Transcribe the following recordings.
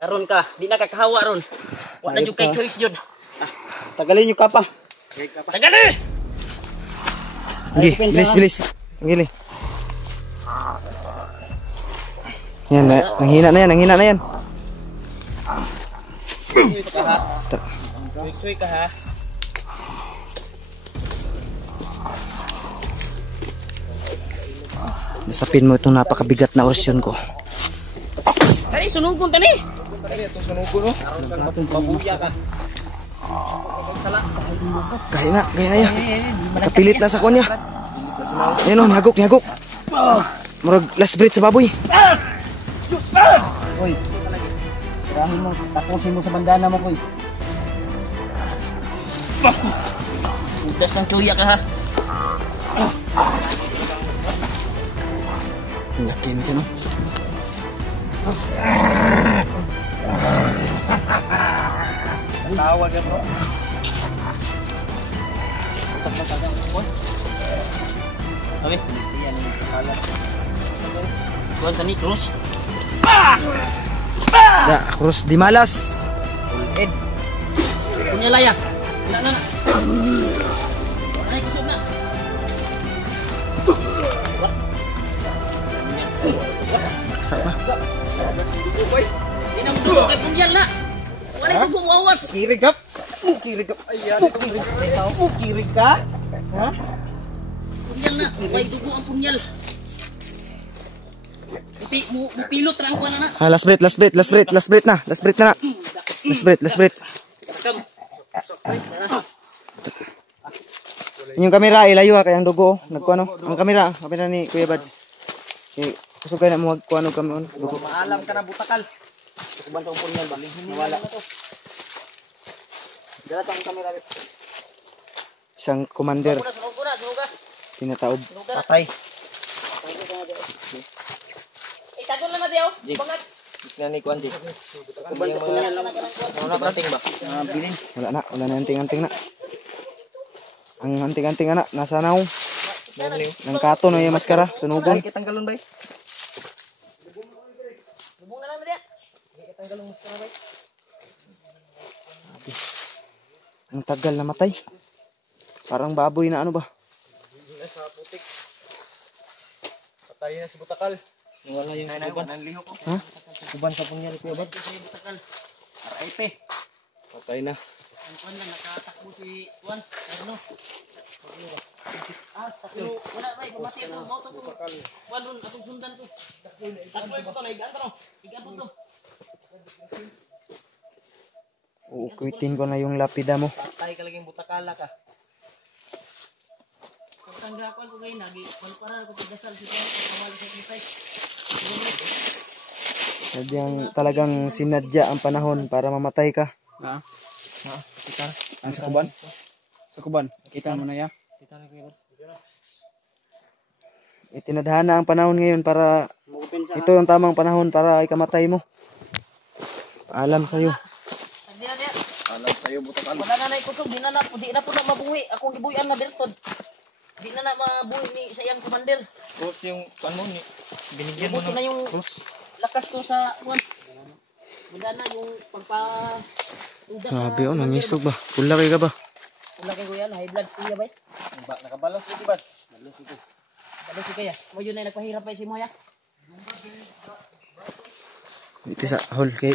Karon ka, di na kakahawa ron. Wala jud kay choice jud. Tagalin yung kapa. Tagali! Sige, bilis. Tanggalin. Yan, nanghina na yan. Suy ka ha. Suy ka ha. Nasapin mo itong napakabigat na orasyon ko. Kani sunugon tani. Gaya na yan. Nakapilit na sa kanya. Ayun o, nihagok. Murag last breath sa baboy. Uy. Tirahin mo, tapusin mo sa bandana mo, Koy. Udas ng chuya ka ha. Yakin siya no. Tawag ka, bro. Okay. Buwan tani cross. Da, krus di malas. Punya layak. Na. Ay kusog na. Saksa pa. Di na mo kay pungyal na. Wala ito bumawas. Kirigap. Kirigap. Ayan, kirig ka. Ha? Punyal na. May dugo ang punyal. Pilot rang ko na. Last breath na. Last breath. Kam. Yung kamera ilayo ha, kaya ang dugo. Nagkuano. Ang kamera ni Kuya Bads. Kusugay na mo kuano kami on. Maalam ka na butakal. Kuban sa punyal ba? Nawala na to. Dala sa kamera. Isang commander Sunuga. tinataob. Patay. Itagon na diyo. Bangat. Nga ni Kwanji. Kuban sa punyal lang. Ano na ba? Bilin. Wala na anting-anting na. Ang anting-anting na nasa naong. Nang kato na yung maskara, sunugon. Kitang galon bay. Lubong na lang diya. Ang tagal na matay. Parang baboy na ano ba? Sa putik. Patay na si Butakal. Wala yung kuban. Ha? Kuban sa punya ni Kuya Bad. Butakal. RIP. Patay na. Ang kuwan lang nakatakbo si Juan. Ano? Takbo. Wala ba pamati ito. Mo to. Juan ron atong sundan ko. Takbo ito to naigaan to. Igaan po to. Uukuitin ko na yung lapida mo. Patay ka laging Butakala ka. Sa tanggapan ko ngayon nagi palparan ko pagdasal si Juan kawala sa kitay. Sadyang talagang sinadya ang panahon para mamatay ka. Ha? Kita. Ang sa kuban? Sa kuban. Kita mo na ya. Kita na Kuya Bad. Itinadhana ang panahon ngayon para ito yung tamang panahon para ikamatay mo. Paalam sa'yo. Alam sa'yo Butakal. Wala na kusog, di na po na mabuhi. Akong gibuyan na Bertod. Di na mabuhi ni sa iyang commander. Tapos yung ano ni binigyan mo Gusto na yung lakas ko sa Juan. Wala na yung pagpa-udas sa... Grabe nangisog ba? Pulaki ka ba? Wala kay kuya, high blood kuya ba? Nakabalos ni Bad. Balos si kaya. Mo yun ay nagpahirap pa si Moya. Dito sa hall kay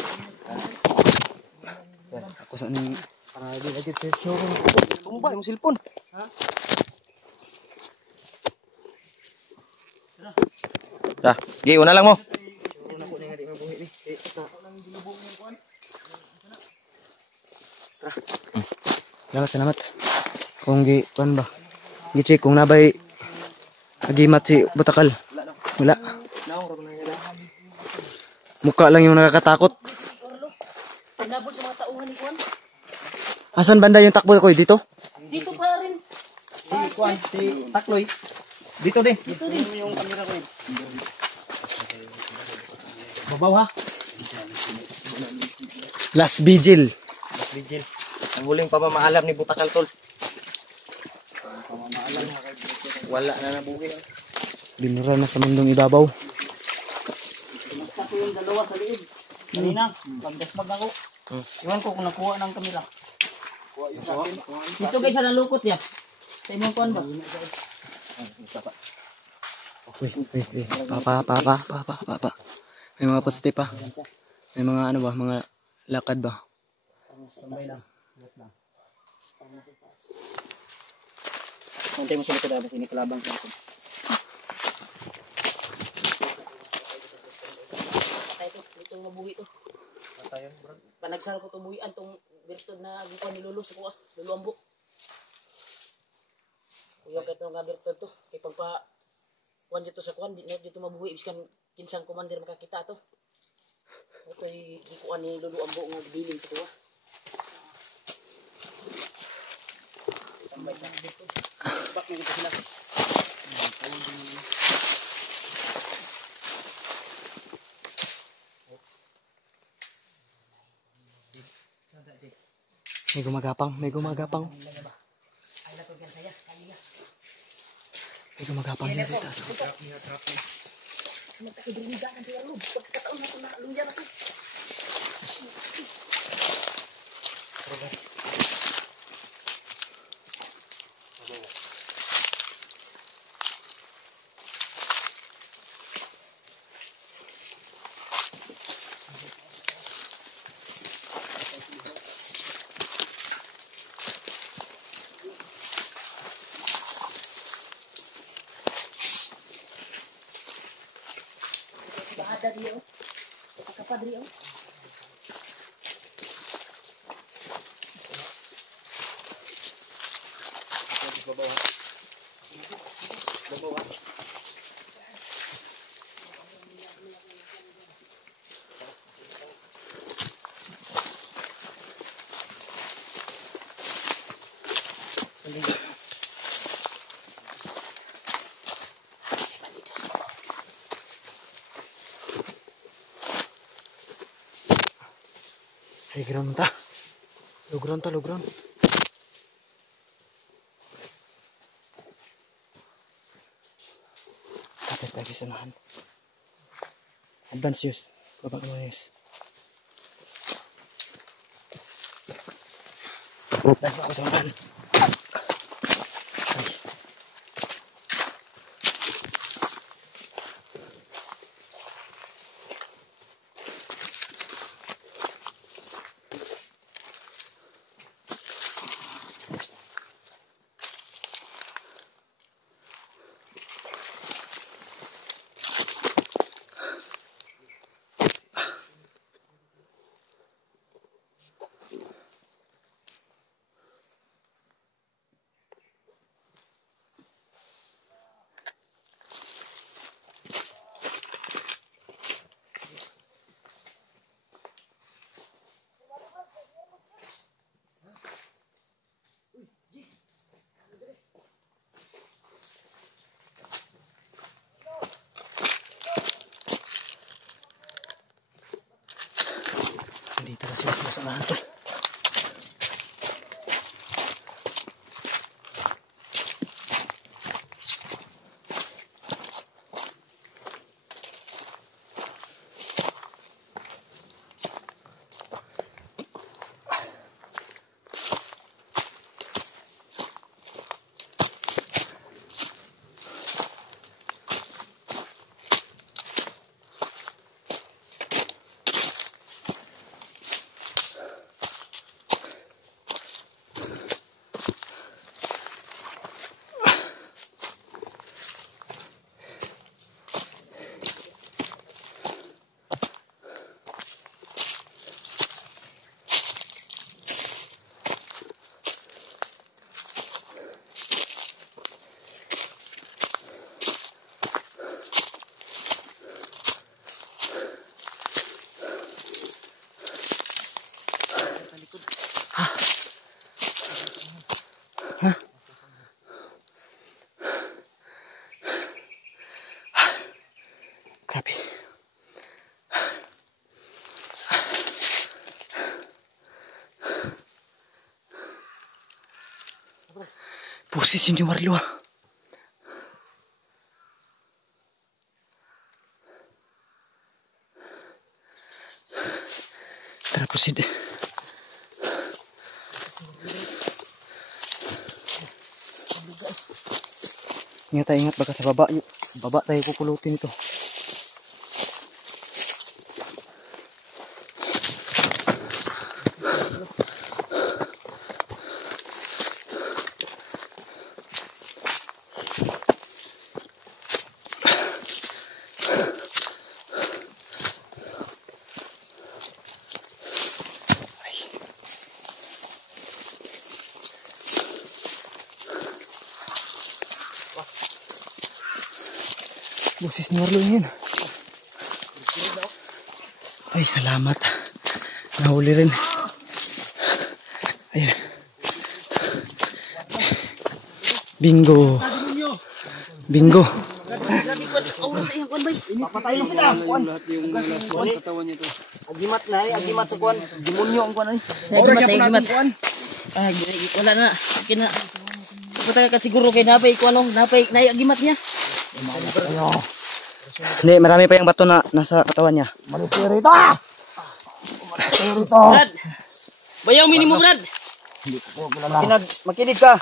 ako sa ning para di lagi sa show. Tumba yung cellphone. Ha? Dah, gi una lang mo. Salamat. Kung kuan ba? Gi-check kung nabay agimat si Butakal. Wala. Mukha lang yung nakakatakot. Pinabot sa mga tauhan ni Juan. Asan banda yung takbo ko dito? Dito pa rin. Si Kwan, si Takloy. Dito din. Dito din. Yung camera ko. Babaw ha. Last vigil. Vigil. Ang huling pamamaalam ni Butakal tol. Wala na nabuhi. Binura na sa mundong ibabaw. Tapos yung dalawa sa liig. Kanina, pagdasmag ako. Iwan ko kung nakuha ng kamera. Dito guys, nalukot ya. Sa imong kuan ba? Uy. Pa. May mga poste pa. May mga ano ba, mga lakad ba? Tambay lang. Hantay mo sa likod dapat ini kalabang sa likod. Patay to, dito mabuhi to. Patay yan, bro. Panagsara ko to buhian tong birtod na gikuan ni Lolo sa kuha, Lolo Ambo. Kuya ka to nga birtod to, kay pagpa kuan dito sa kuan, dito mabuhi biskan kinsang commander makakita to. Ito yung gikuan ni Lolo Ambo nga gibiling sa kuha. Tambay na dito. Isbak na dito sila. May gumagapang. Ay na to gan saya, kaliya. May gumagapang dito. Semata kedrinda kan saya lu. Kataon na to na luya na to. Ada dia. Apa dia? Ay, ground ta. Lugron. Kapit lagi sanahan. Advance use. Babak mo use. Advance ako sanahan. Dito na sila sasamahan to. Grabe. Pusis yun yung Marlo. Tara, proceed. Ingat baka sa baba. Baba tayo pupulutin ito. Boses ni Marlon yun. Ay, salamat. Nahuli rin. Ayan. Bingo. Bingo. Grabe kuan, aura sa iyang kuan bay. Papatay lang kita. Kuan. Agimat na agimat sa kuan. Demonyo ang kuan ay. Agimat kuan. Ah, wala na. Kina. Putay ka siguro kay napay kuan no, napay agimat niya. Hindi, marami pa yung bato na nasa katawan niya. Malupirito! Brad. Bayaw minimo Brad. Makinig ka.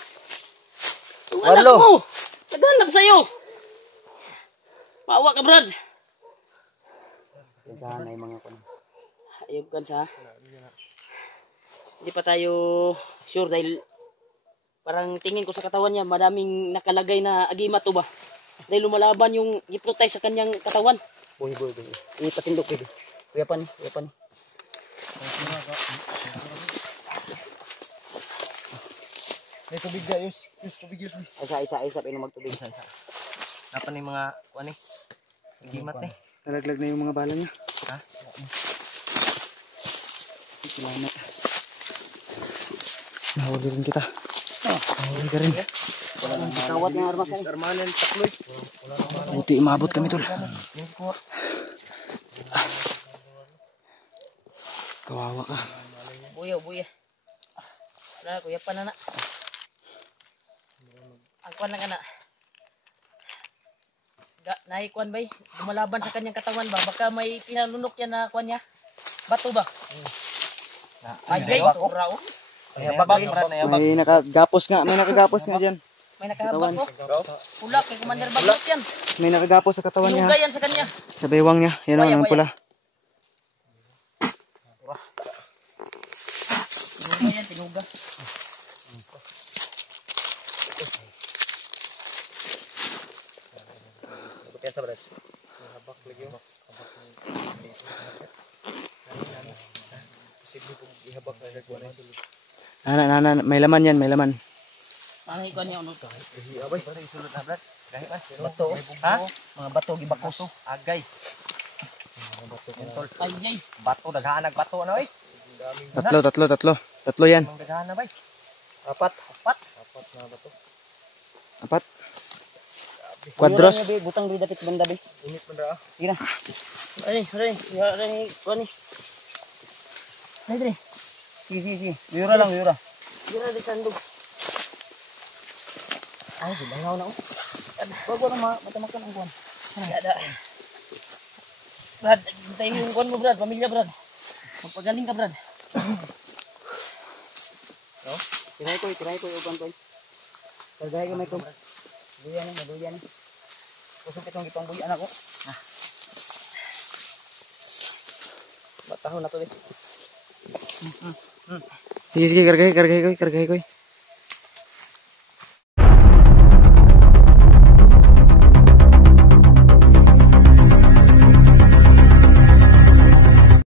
Anak mo. Naghanap sa'yo. Maawa ka Brad. Ganay mga kuno. Ayun kan sa. Hindi pa tayo sure dahil parang tingin ko sa katawan niya madaming nakalagay na agimat to ba. Dahil lumalaban yung i-protect sa kanyang katawan. Boy. Ipatindok pwede. Kuya pa ni. May tubig ga, Yus. Tubig, Yus. Isa pero magtubig. Napa na yung mga, kuwan eh. Gimat eh. Nalaglag na yung mga bala niya. Ha? Salamat. Nahuli rin kita. Nahuli ka rin. Kawat ng armas ni. Armanan, takloy. Buti umabot kami tol. Kawawa ka. Buya. Na kuya pa na. Ang kuan na naikuan bay, lumalaban sa kanyang katawan ba? Baka may pinalunok yan na kuan niya. Bato ba? Ay, turao. May nakagapos nga dyan. May nakahabak ko. Pula kay Commander Bagot yan. May nakagapos sa katawan niya. Tinugay yan sa kanya. Sa baywang niya. Yan o, ang pula. Tinugay yan, tinuga. Bukan sa brad. Nana, may laman yan, may laman. Paano ikuan niya unod? Abay, isulod na brad. Kahit ba? Bato. Ha? Mga bato gibakos. Agay. Ay. Bato, daghanag bato ano eh. Tatlo yan. Ang daghanag bay. Apat. Na bato. 4. Quadros. Butang di dapit banda be. Init man ra. Sige na. Ay, kuan ni. Ay, dire. Sige. Yura lang. Dira di sandog. Ay, bilangaw na. Bago na matamakan ang kuan. Ada. Brad, hintayin yung kuan mo Brad, pamilya Brad. Magpagaling ka Brad. No? Tiray ko yung kuan ko. Kagaya ko may ko. Duyan. Kusog itong gipang buyan ako. Batahon na to eh. Sige, kargay ko.